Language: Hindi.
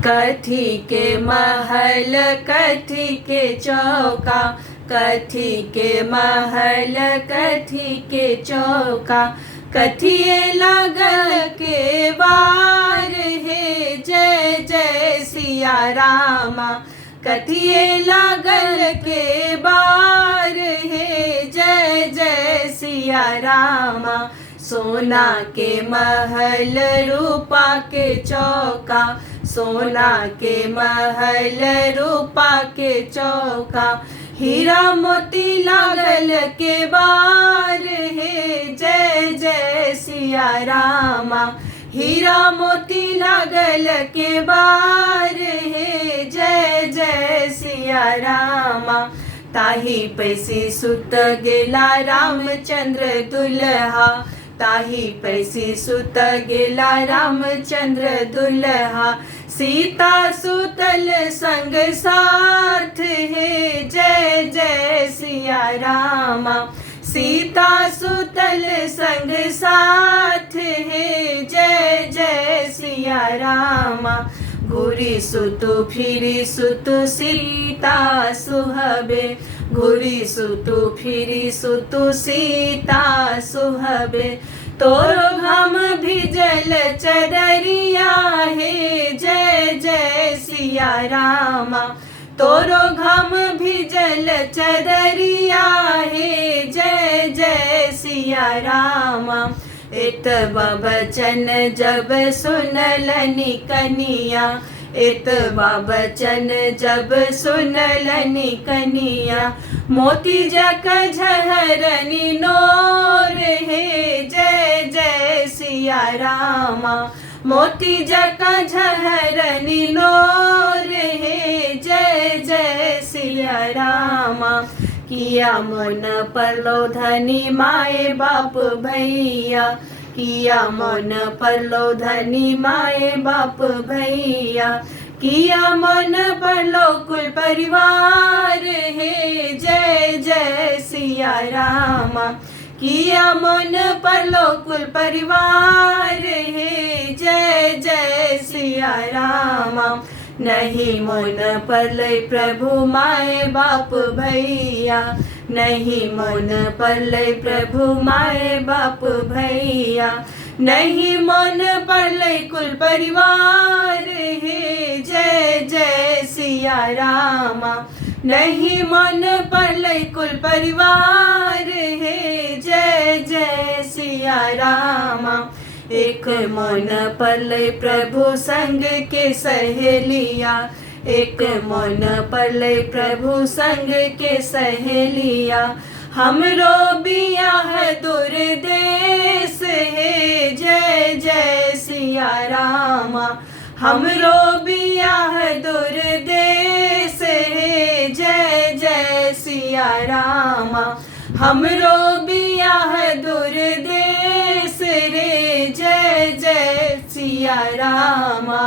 कथी के महल कथी के चौका, कथी के महल कथी के चौका, कथिए लागल के बार हे जय जय सिया रामा, कथिए लागल के बार हे जय जय सिया रामा। सोना के महल रूपा के चौका, सोना के महल रूपा के चौका, हीरा मोती लागल के बार हे जय जय सिया रामा, हीरा मोती लागल के बार हे जय जय सिया रामा। ताही पैसी सुत गेला रामचंद्र दुल्हा, ताही पैसी सुत गेला रामचंद्र दुल्हा, सीता सुतल संग साथ हे जय जय सिया रामा, सीता सुतल संग साथ हे जय जय सिया रामा। घुरी सुतु फिरी सुतु सीता सुहबे, घुरी सुतु फिरी सुतु सीता सुहबे, तोरो घम भिजल चदरिया हे जय जय सिया रामा, तोरो घम भिजल चदरिया हे जय जय सिया रामा। एतबा बचन जब सुनलनि कनिया, एतबा बचन जब सुनलनि कनिया, मोती जक झहरनि नोर हे जय जय सिया रामा, मोती जक झहरनि नोर हे जय जय सिया रामा। किया मन परलो धनी माए बाप भैया, किया मन परलो धनी माए बाप भैया, किया मन परलो कुल परिवार हे जय जय सिया रामा, किया मन परलो कुल परिवार हे जय जय सिया रामा। नहीं मन परलै प्रभु माए बाप भैया, नहीं मन परलै प्रभु माए बाप भैया, नहीं मन परलै कुल परिवार हे जय जय सिया रामा, नहीं मन परलै कुल परिवार हे जय जय सिया रामा। एक मन परलै प्रभु संग के सहेलिया, एक मन परलै प्रभु संग के सहेलिया, हमरो बियाह दूर देश हे जय जय सिया रामा, हमरो बियाह दूर देश हे जय जय सिया रामा, हमरो बियाह दूर देश रे जय जय सिया रामा।